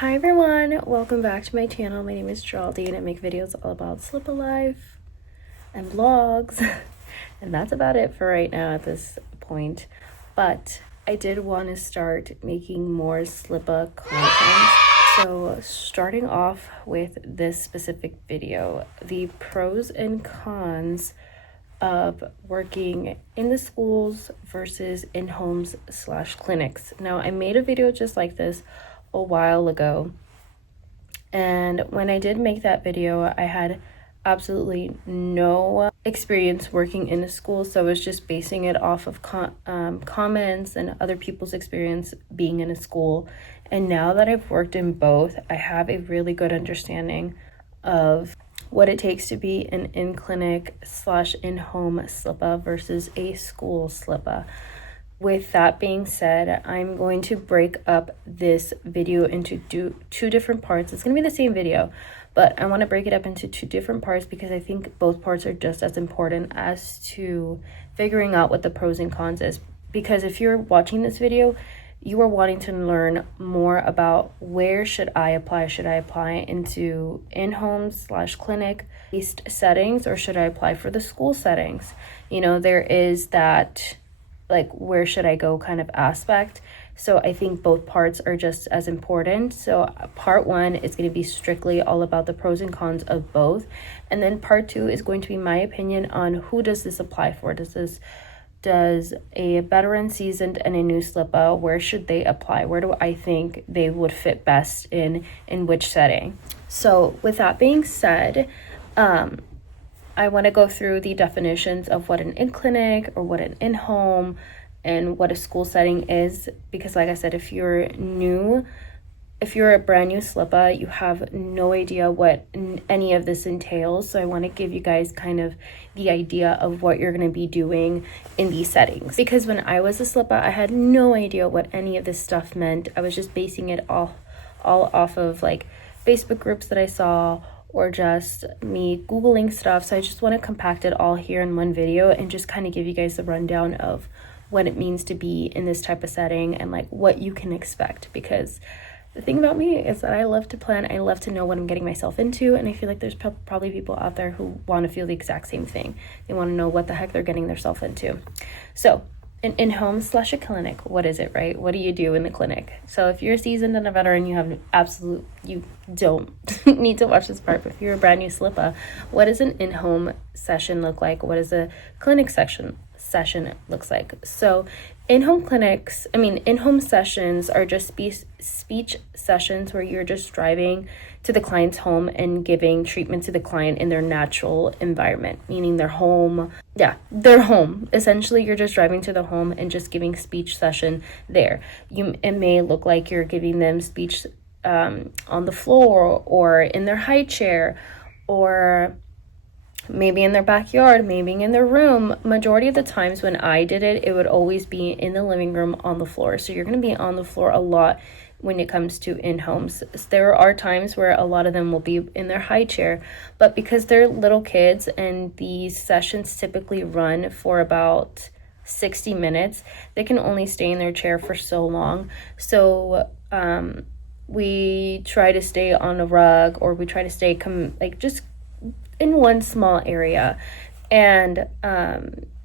Hi everyone, welcome back to my channel. My name is Geraldine and I make videos all about SLPA life and vlogs and that's about it for right now at this point. But I did want to start making more SLPA content. So starting off with this specific video, the pros and cons of working in the schools versus in homes / clinics. Now I made a video just like this a while ago, and when I did make that video I had absolutely no experience working in a school, so I was just basing it off of comments and other people's experience being in a school. And now that I've worked in both, I have a really good understanding of what it takes to be an in-clinic / in-home SLPA versus a school SLPA. With that being said, I'm going to break up this video into two different parts. It's going to be the same video, but I want to break it up into two different parts because I think both parts are just as important as to figuring out what the pros and cons is. Because if you're watching this video, you are wanting to learn more about where should I apply. Should I apply into in-home / clinic based settings, or should I apply for the school settings? You know, there is that like where should I go kind of aspect. So I think both parts are just as important. So part one is going to be strictly all about the pros and cons of both, and then part two is going to be my opinion on who does this apply for. Does a veteran, seasoned, and a new SLPA, where should they apply? Where do I think they would fit best in which setting? So with that being said, I want to go through the definitions of what an in-clinic or what an in-home and what a school setting is, because like I said, if you're a brand new SLPA, you have no idea what any of this entails. So I want to give you guys kind of the idea of what you're going to be doing in these settings. Because when I was a SLPA, I had no idea what any of this stuff meant. I was just basing it all off of like Facebook groups that I saw, or just me Googling stuff. So I just want to compact it all here in one video and just kind of give you guys the rundown of what it means to be in this type of setting and like what you can expect. Because the thing about me is that I love to plan. I love to know what I'm getting myself into. And I feel like there's probably people out there who want to feel the exact same thing. They want to know what the heck they're getting themselves into. So an in-home / a clinic, what is it, right? What do you do in the clinic? So if you're seasoned and a veteran, you don't need to watch this part. But if you're a brand new SLPA, what does an in-home session look like? What does a clinic session looks like? So in-home sessions are just speech sessions where you're just driving to the client's home and giving treatment to the client in their natural environment, meaning their home. Yeah, their home. Essentially, you're just driving to the home and just giving speech session there. It may look like you're giving them speech on the floor or in their high chair, or maybe in their backyard, maybe in their room. Majority of the times when I did it, it would always be in the living room on the floor. So you're going to be on the floor a lot when it comes to in-homes. There are times where a lot of them will be in their high chair, but because they're little kids and these sessions typically run for about 60 minutes, they can only stay in their chair for so long. So we try to stay on a rug, or we try to stay just in one small area. And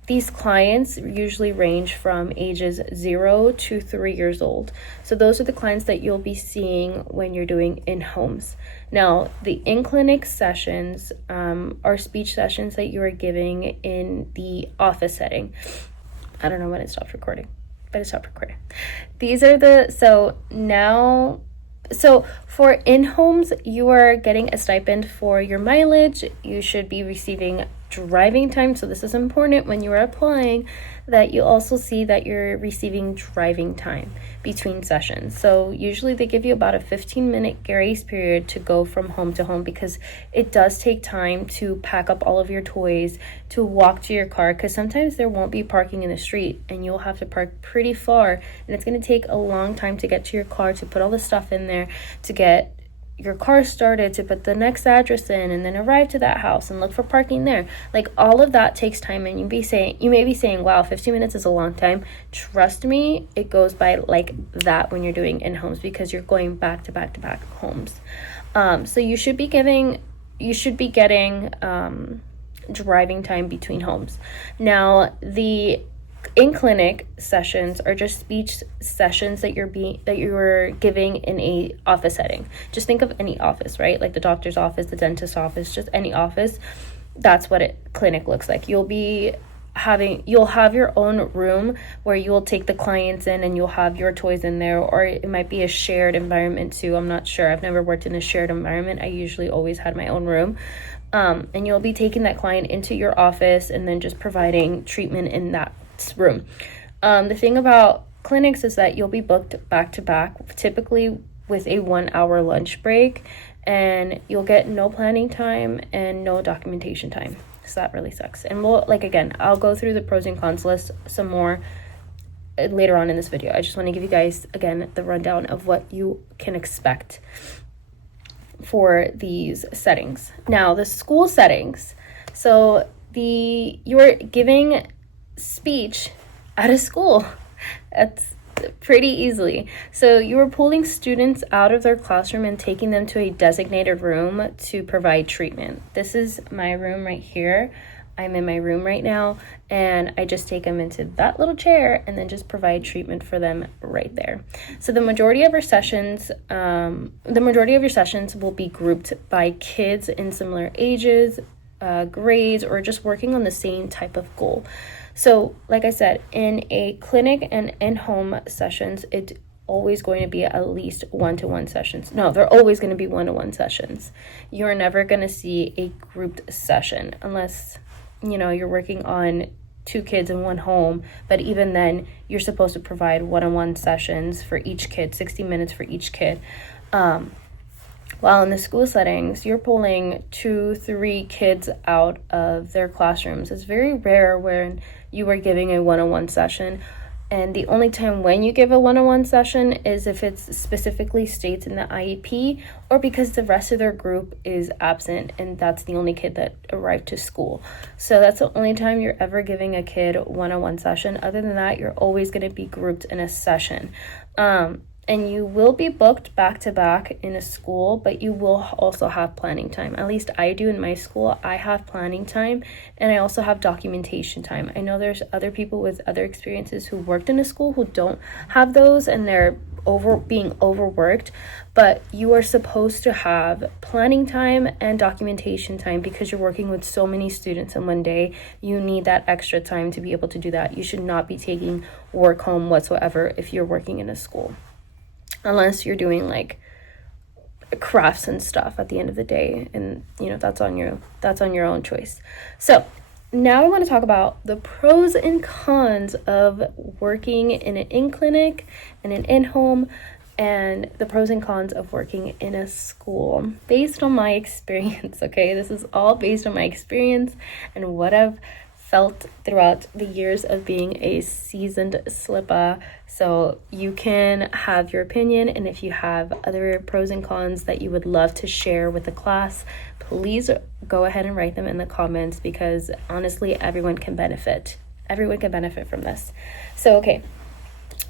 these clients usually range from ages 0 to 3 years old. So those are the clients that you'll be seeing when you're doing in-homes. Now, the in-clinic sessions are speech sessions that you are giving in the office setting. I don't know when it stopped recording, but it stopped recording. So for in-homes, you are getting a stipend for your mileage. You should be receiving driving time. So this is important when you are applying, that you also see that you're receiving driving time between sessions. So usually they give you about a 15-minute grace period to go from home to home, because it does take time to pack up all of your toys, to walk to your car, because sometimes there won't be parking in the street and you'll have to park pretty far, and it's going to take a long time to get to your car, to put all the stuff in there, to get your car started, to put the next address in, and then arrive to that house and look for parking there. Like, all of that takes time, and you may be saying, wow, 15 minutes is a long time. Trust me, it goes by like that when you're doing in-homes, because you're going back to back to back homes. So you should be getting driving time between homes. Now, the in-clinic sessions are just speech sessions that you're giving in a office setting. Just think of any office, right? Like the doctor's office, the dentist's office, just any office. That's what a clinic looks like. You'll have your own room where you'll take the clients in, and you'll have your toys in there, or it might be a shared environment too. I'm not sure. I've never worked in a shared environment. I usually always had my own room. And you'll be taking that client into your office and then just providing treatment in that room. The thing about clinics is that you'll be booked back to back, typically with a 1 hour lunch break, and you'll get no planning time and no documentation time. So that really sucks. And I'll go through the pros and cons list some more later on in this video. I just want to give you guys, again, the rundown of what you can expect for these settings. Now, the school settings. So you're giving speech at a school. That's pretty easily. So you are pulling students out of their classroom and taking them to a designated room to provide treatment. This is my room right here. I'm in my room right now, and I just take them into that little chair and then just provide treatment for them right there. So the majority of your sessions will be grouped by kids in similar ages, grades, or just working on the same type of goal. So like I said, in a clinic and in-home sessions, it's always going to be at least one-to-one sessions. No, they're always going to be one-to-one sessions. You're never going to see a grouped session unless, you're working on 2 kids in one home. But even then, you're supposed to provide one-on-one sessions for each kid, 60 minutes for each kid. While in the school settings, you're pulling 2-3 kids out of their classrooms. It's very rare when you are giving a one-on-one session. And the only time when you give a one-on-one session is if it specifically states in the IEP, or because the rest of their group is absent and that's the only kid that arrived to school. So that's the only time you're ever giving a kid one-on-one session. Other than that, you're always going to be grouped in a session. And you will be booked back to back in a school, but you will also have planning time. At least I do in my school. I have planning time, and I also have documentation time. I know there's other people with other experiences who worked in a school who don't have those, and they're being overworked, but you are supposed to have planning time and documentation time because you're working with so many students in one day. You need that extra time to be able to do that. You should not be taking work home whatsoever if you're working in a school, unless you're doing like crafts and stuff at the end of the day, and that's on your own choice. So now I want to talk about the pros and cons of working in an in-clinic and an in-home, and the pros and cons of working in a school based on my experience. Okay, this is all based on my experience and what I've felt throughout the years of being a seasoned SLPA. So you can have your opinion, and if you have other pros and cons that you would love to share with the class, please go ahead and write them in the comments, because honestly, everyone can benefit from this. So okay,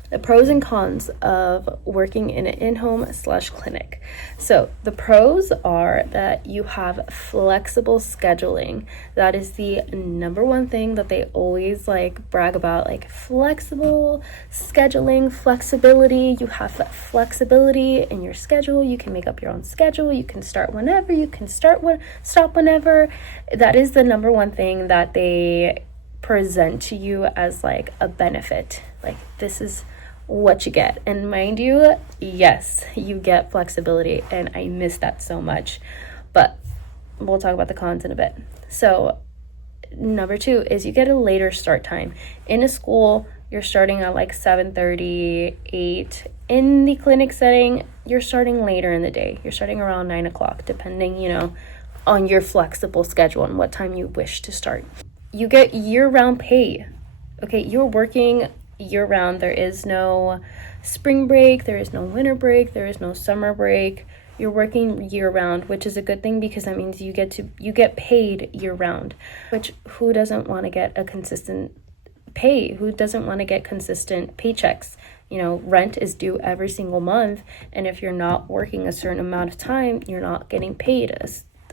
the pros and cons of working in an in-home/clinic. So the pros are that you have flexible scheduling. That is the number one thing that they always brag about, flexible scheduling, flexibility. You have that flexibility in your schedule. You can make up your own schedule. You can start whenever, you can stop whenever. That is the number one thing that they present to you as a benefit. This is what you get. And mind you, yes, you get flexibility, and I miss that so much, but we'll talk about the cons in a bit. So number 2 is you get a later start time. In a school, you're starting at 7:30, 8. In the clinic setting, you're starting later in the day. You're starting around 9 o'clock, depending, on your flexible schedule and what time you wish to start. You get year-round pay. Okay, you're working year-round. There is no spring break, there is no winter break, there is no summer break. You're working year-round, which is a good thing because that means you get paid year-round, which who doesn't want to get a consistent pay? Who doesn't want to get consistent paychecks? Rent is due every single month, and if you're not working a certain amount of time, you're not getting paid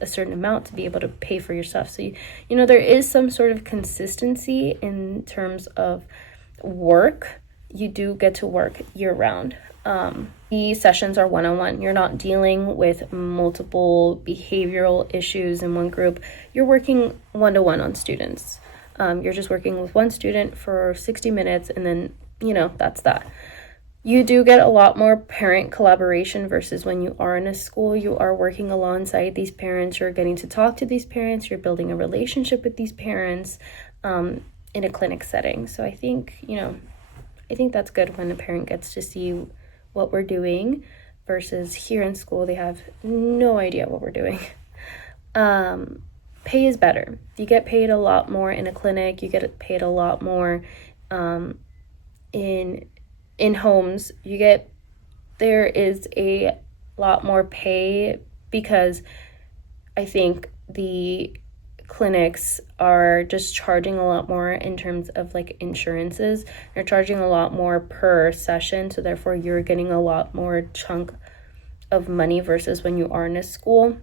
a certain amount to be able to pay for your stuff. So there is some sort of consistency in terms of work. You do get to work year-round. The sessions are one-on-one. You're not dealing with multiple behavioral issues in one group. You're working one-to-one on students. You're just working with one student for 60 minutes, and then that's that. You do get a lot more parent collaboration versus when you are in a school. You are working alongside these parents. You're getting to talk to these parents. You're building a relationship with these parents in a clinic setting. So I think that's good when a parent gets to see what we're doing versus here in school, they have no idea what we're doing. Pay is better. You get paid a lot more in a clinic. You get paid a lot more in homes. There is a lot more pay because I think the clinics are just charging a lot more in terms of like insurances. They're charging a lot more per session, so therefore you're getting a lot more chunk of money versus when you are in a school,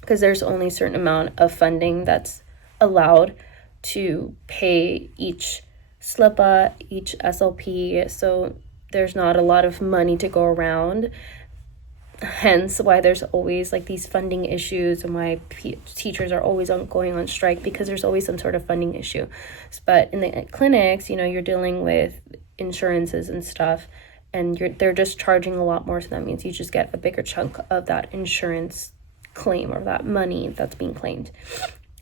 because there's only a certain amount of funding that's allowed to pay each SLPA, each SLP, so there's not a lot of money to go around. Hence why there's always like these funding issues and why teachers are always going on strike, because there's always some sort of funding issue. But in the clinics, you're dealing with insurances and stuff, and they're just charging a lot more, so that means you just get a bigger chunk of that insurance claim or that money that's being claimed.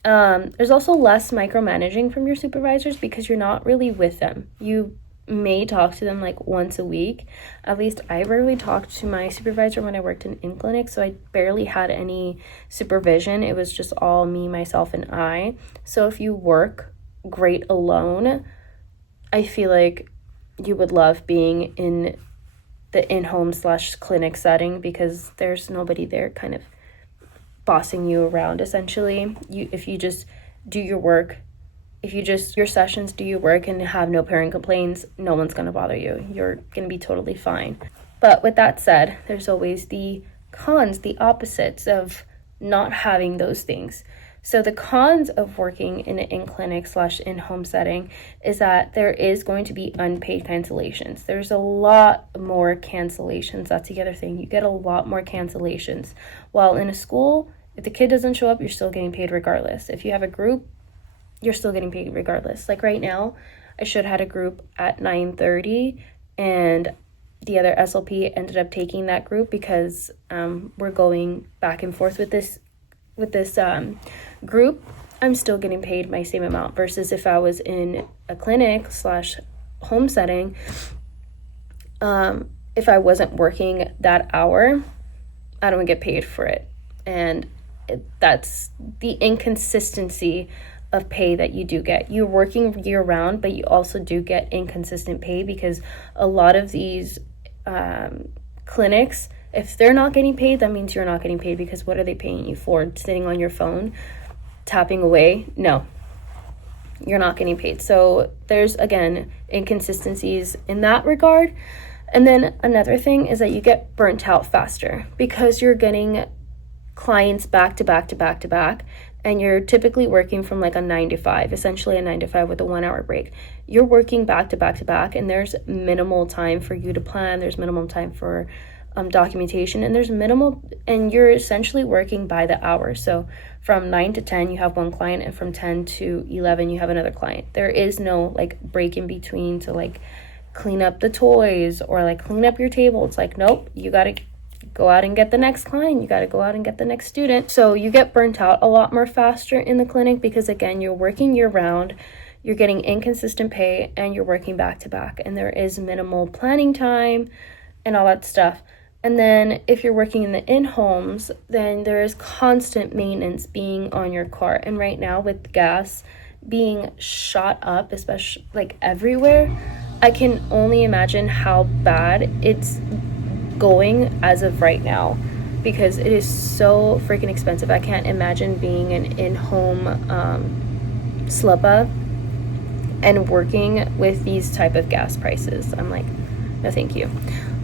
There's also less micromanaging from your supervisors because you're not really with them. You may talk to them like once a week. At least I rarely talked to my supervisor when I worked in clinic, so I barely had any supervision. It was just all me, myself, and I. So if you work great alone, I feel like you would love being in the in-home / clinic setting because there's nobody there kind of bossing you around essentially. If you just do your work, your sessions, do your work and have no parent complaints, no one's going to bother you. You're going to be totally fine. But with that said, there's always the cons, the opposites of not having those things. So the cons of working in an in-clinic / in-home setting is that there is going to be unpaid cancellations. There's a lot more cancellations. That's the other thing. You get a lot more cancellations. While in a school, if the kid doesn't show up, you're still getting paid regardless. If you have a group, you're still getting paid regardless. Like right now, I should have had a group at 9:30, and the other SLP ended up taking that group because we're going back and forth with this group. I'm still getting paid my same amount versus if I was in a clinic / home setting, if I wasn't working that hour, I don't get paid for it. And that's the inconsistency of pay that you do get. You're working year round, but you also do get inconsistent pay because a lot of these clinics, if they're not getting paid, that means you're not getting paid, because what are they paying you for? Sitting on your phone, tapping away? No, you're not getting paid. So there's, again, inconsistencies in that regard. And then another thing is that you get burnt out faster because you're getting clients back to back to back to back, and you're typically working from like a 9 to 5, essentially a 9 to 5 with a 1 hour break. You're working back to back to back, and there's minimal time for you to plan. There's minimum time for documentation, and and you're essentially working by the hour. So from 9 to 10, you have one client, and from 10 to 11, you have another client. There is no like break in between to like clean up the toys or like clean up your table. It's like, nope, you got to go out and get the next client. You got to go out and get the next student. So you get burnt out a lot more faster in the clinic because, again, you're working year round, you're getting inconsistent pay, and you're working back to back, and there is minimal planning time and all that stuff. And then if you're working in the in-homes, then there is constant maintenance being on your car. And right now with gas being shot up, especially like everywhere, I can only imagine how bad it's going as of right now. because it is so freaking expensive. I can't imagine being an in-home SLPA and working with these type of gas prices. I'm like, no thank you.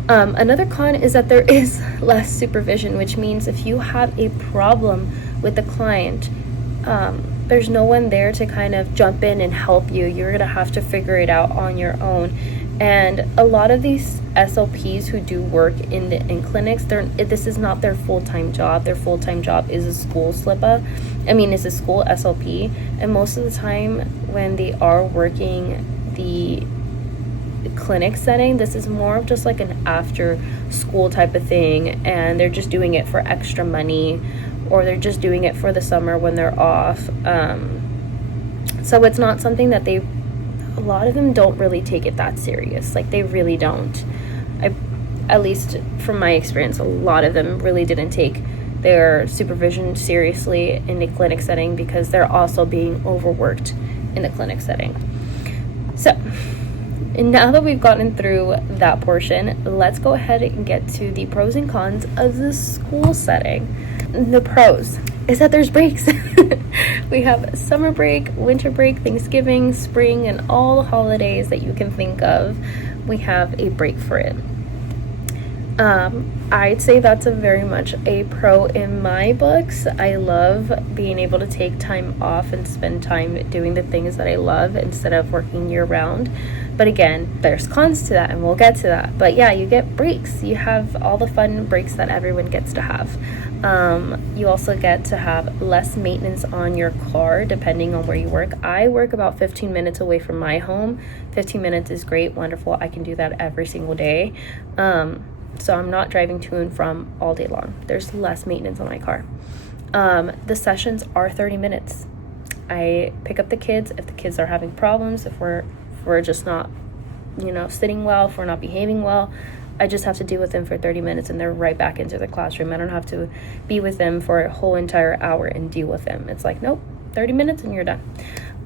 Another con is that there is less supervision, which means if you have a problem with the client, there's no one there to kind of jump in and help you. You're gonna have to figure it out on your own. And a lot of these SLPs who do work in clinics, this is not their full-time job. Their full-time job is a school SLPA. Is a school SLP. And most of the time when they are working the clinic setting, this is more of just like an after school type of thing, and they're just doing it for extra money, or they're just doing it for the summer when they're off. So it's not something that a lot of them don't really take it that serious. Like, they really don't. At least from my experience, a lot of them really didn't take their supervision seriously in the clinic setting, because they're also being overworked in the clinic setting. So, and now that we've gotten through that portion, let's go ahead and get to the pros and cons of the school setting. The pros is that there's breaks. We have summer break, winter break, Thanksgiving, spring, and all the holidays that you can think of. We have a break for it. I'd say that's a very much a pro in my books. I love being able to take time off and spend time doing the things that I love instead of working year round. But again, there's cons to that, and we'll get to that. But yeah, you get breaks. You have all the fun breaks that everyone gets to have. You also get to have less maintenance on your car depending on where you work. I work about 15 minutes away from my home. 15 minutes is great, wonderful. I can do that every single day. So I'm not driving to and from all day long. There's less maintenance on my car. The sessions are 30 minutes. I pick up the kids if the kids are having problems, if we're just not, sitting well, if we're not behaving well. I just have to deal with them for 30 minutes and they're right back into the classroom. I don't have to be with them for a whole entire hour and deal with them. It's like, nope, 30 minutes and you're done.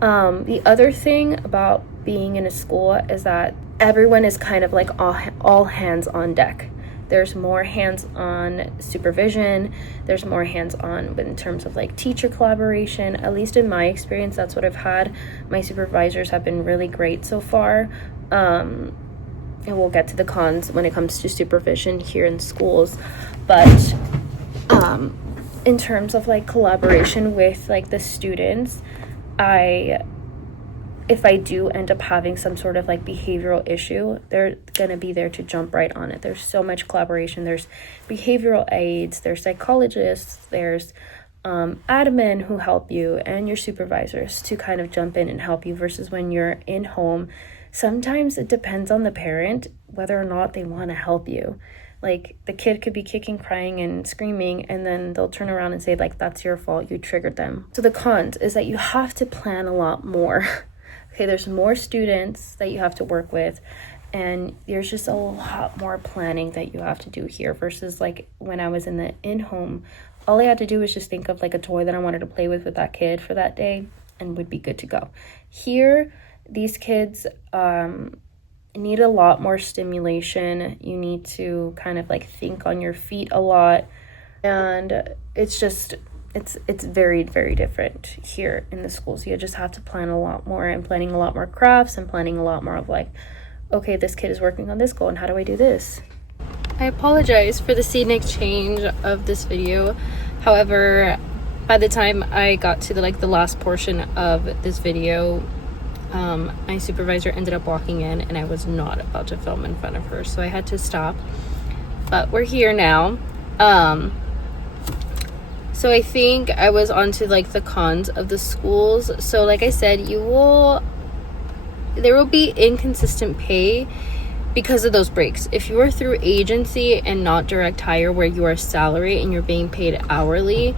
The other thing about being in a school is that everyone is kind of like all hands on deck. There's more hands-on supervision. There's more hands-on in terms of like teacher collaboration. At least in my experience, that's what I've had. My supervisors have been really great so far. And we'll get to the cons when it comes to supervision here in schools. But in terms of like collaboration with like the students, if I do end up having some sort of like behavioral issue, they're going to be there to jump right on it. There's so much collaboration. There's behavioral aides, there's psychologists, there's admin who help you, and your supervisors to kind of jump in and help you, versus when you're in home. Sometimes it depends on the parent whether or not they want to help you. Like, the kid could be kicking, crying, and screaming, and then they'll turn around and say, like, that's your fault, you triggered them. So the cons is that you have to plan a lot more. Okay, there's more students that you have to work with, and there's just a lot more planning that you have to do here versus like when I was in the in-home. All I had to do was just think of like a toy that I wanted to play with that kid for that day and would be good to go. Here, these kids need a lot more stimulation. You need to kind of like think on your feet a lot, and it's just it's very, very different here in the schools. You just have to plan a lot more, and planning a lot more crafts, and planning a lot more of like, okay, this kid is working on this goal, and how do I do this? I apologize for the scenic change of this video. However, by the time I got to the last portion of this video, my supervisor ended up walking in, and I was not about to film in front of her, so I had to stop. But we're here now. So I think I was onto like the cons of the schools. So like I said, there will be inconsistent pay because of those breaks. If you are through agency and not direct hire, where you are salary and you're being paid hourly,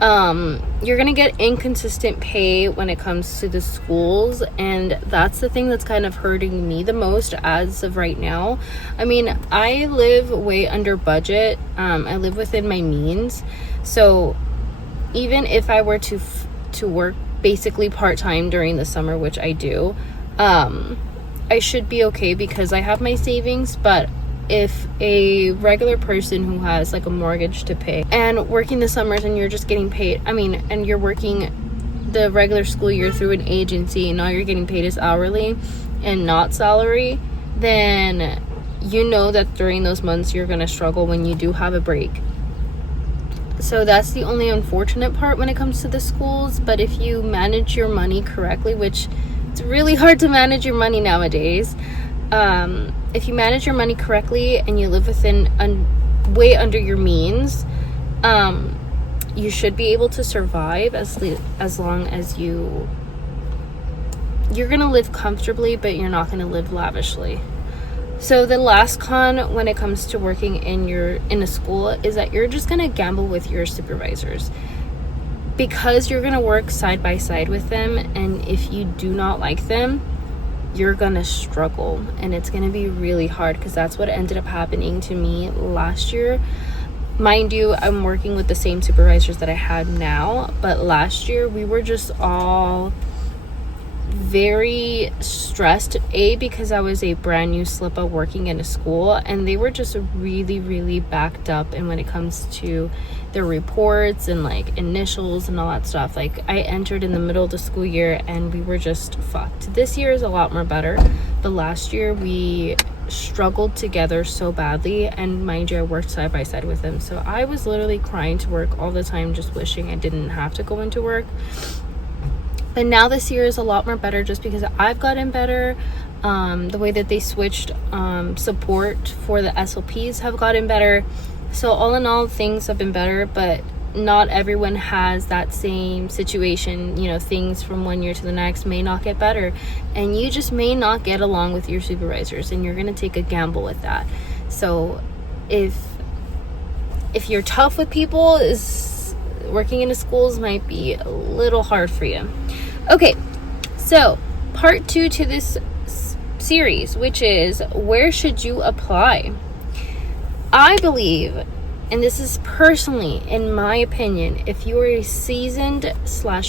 you're gonna get inconsistent pay when it comes to the schools, and that's the thing that's kind of hurting me the most as of right now. I mean, I live way under budget. I live within my means, so even if I were to work basically part-time during the summer, which I do, I should be okay because I have my savings. But if a regular person who has like a mortgage to pay and working the summers and you're just getting paid, and you're working the regular school year through an agency and all you're getting paid is hourly and not salary, then you know that during those months you're going to struggle when you do have a break. So that's the only unfortunate part when it comes to the schools. But if you manage your money correctly, which it's really hard to manage your money nowadays, if you manage your money correctly and you live within way under your means, you should be able to survive as long as you're gonna live comfortably, but you're not gonna live lavishly. So the last con when it comes to working in a school is that you're just gonna gamble with your supervisors, because you're gonna work side by side with them, and if you do not like them, you're gonna struggle, and it's gonna be really hard, because that's what ended up happening to me last year. Mind you, I'm working with the same supervisors that I had now, but last year we were just all very stressed, because I was a brand new SLPA working in a school, and they were just really, really backed up. And when it comes to their reports and like initials and all that stuff, like I entered in the middle of the school year and we were just fucked. This year is a lot more better, but last year we struggled together so badly. And mind you, I worked side by side with them, so I was literally crying to work all the time, just wishing I didn't have to go into work. But now this year is a lot more better, just because I've gotten better. The way that they switched support for the SLPs have gotten better. So all in all, things have been better, but not everyone has that same situation. Things from one year to the next may not get better, and you just may not get along with your supervisors, and you're going to take a gamble with that. So if you're tough with people, working in the schools might be a little hard for you. Okay, so part 2 to this series, which is where should you apply? I believe, and this is personally in my opinion, if you are a seasoned /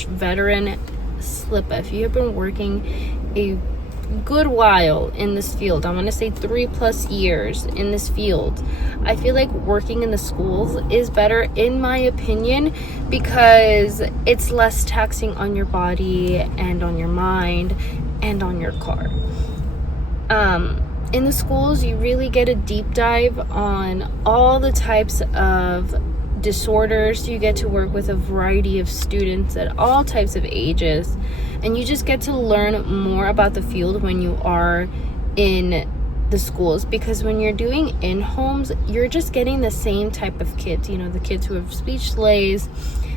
veteran SLPA, if you have been working a good while in this field, I'm going to say 3+ years in this field, I feel like working in the schools is better in my opinion, because it's less taxing on your body and on your mind and on your car. In the schools, you really get a deep dive on all the types of disorders. You get to work with a variety of students at all types of ages, and you just get to learn more about the field when you are in the schools, because when you're doing in-homes, you're just getting the same type of kids. The kids who have speech delays,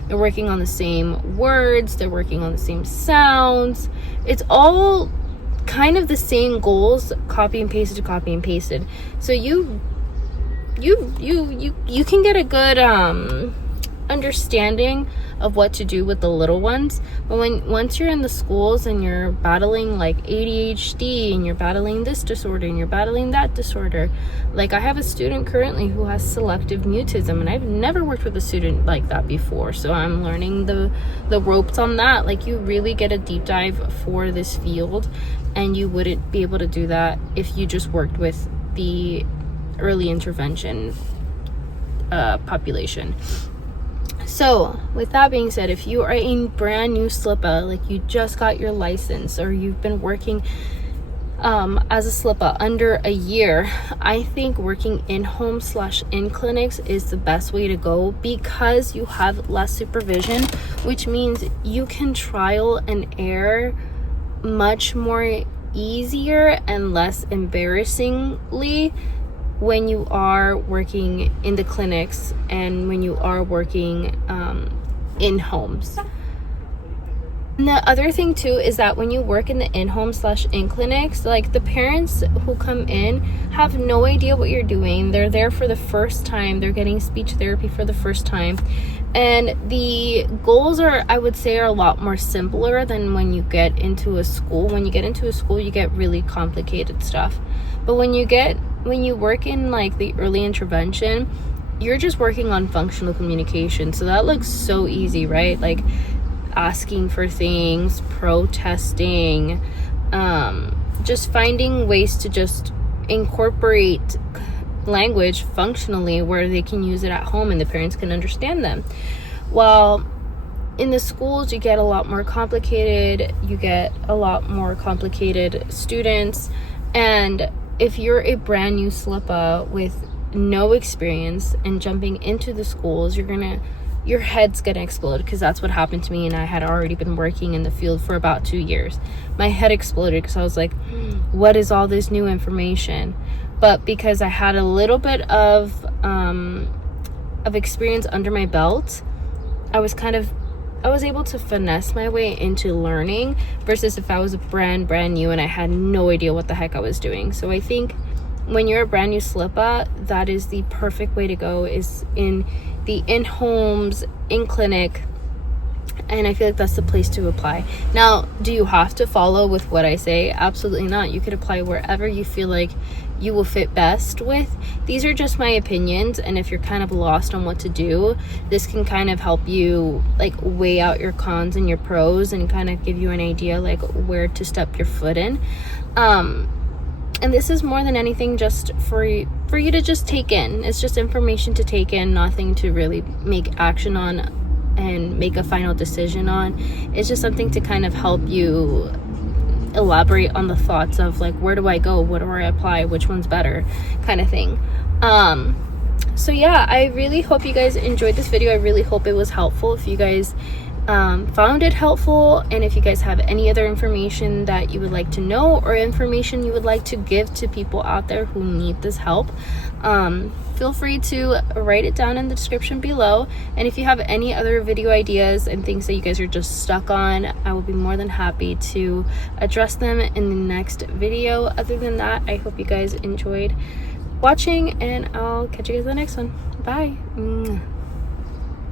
they're working on the same words, they're working on the same sounds. It's all kind of the same goals, copy and pasted. So you can get a good understanding of what to do with the little ones. But once you're in the schools and you're battling like ADHD, and you're battling this disorder and you're battling that disorder, like I have a student currently who has selective mutism, and I've never worked with a student like that before, so I'm learning the ropes on that. Like, you really get a deep dive for this field, and you wouldn't be able to do that if you just worked with the early intervention population. So with that being said, if you are a brand new SLPA, like you just got your license, or you've been working as a SLPA under a year, I think working in-home / in clinics is the best way to go, because you have less supervision, which means you can trial and error much more easier and less embarrassingly when you are working in the clinics and when you are working in homes. And the other thing too is that when you work in the in-home / in clinics, like the parents who come in have no idea what you're doing. They're there for the first time. They're getting speech therapy for the first time. And the goals are, I would say, are a lot more simpler than when you get into a school. When you get into a school, you get really complicated stuff. But when you work in like the early intervention, you're just working on functional communication. So that looks so easy, right? Like asking for things, protesting, just finding ways to just incorporate language functionally where they can use it at home and the parents can understand them. Well, in the schools, you get a lot more complicated. You get a lot more complicated students. And if you're a brand new SLPA with no experience and jumping into the schools, your head's gonna explode, because that's what happened to me. And I had already been working in the field for about 2 years. My head exploded because I was like, what is all this new information? But because I had a little bit of experience under my belt, I was able to finesse my way into learning, versus if I was brand new and I had no idea what the heck I was doing. So I think when you're a brand new SLPA, that is the perfect way to go, is in the in-homes, in clinic, and I feel like that's the place to apply. Now, do you have to follow with what I say? Absolutely not. You could apply wherever you feel like you will fit best with. These are just my opinions, and if you're kind of lost on what to do, this can kind of help you like weigh out your cons and your pros and kind of give you an idea like where to step your foot in. And this is more than anything just for you to just take in. It's just information to take in, nothing to really make action on and make a final decision on. It's just something to kind of help you elaborate on the thoughts of like, where do I go? What do I apply? Which one's better? Kind of thing. So yeah, I really hope you guys enjoyed this video. I really hope it was helpful. If you guys found it helpful, and if you guys have any other information that you would like to know, or information you would like to give to people out there who need this help, feel free to write it down in the description below. And if you have any other video ideas and things that you guys are just stuck on, I will be more than happy to address them in the next video. Other than that, I hope you guys enjoyed watching, and I'll catch you guys in the next one. Bye.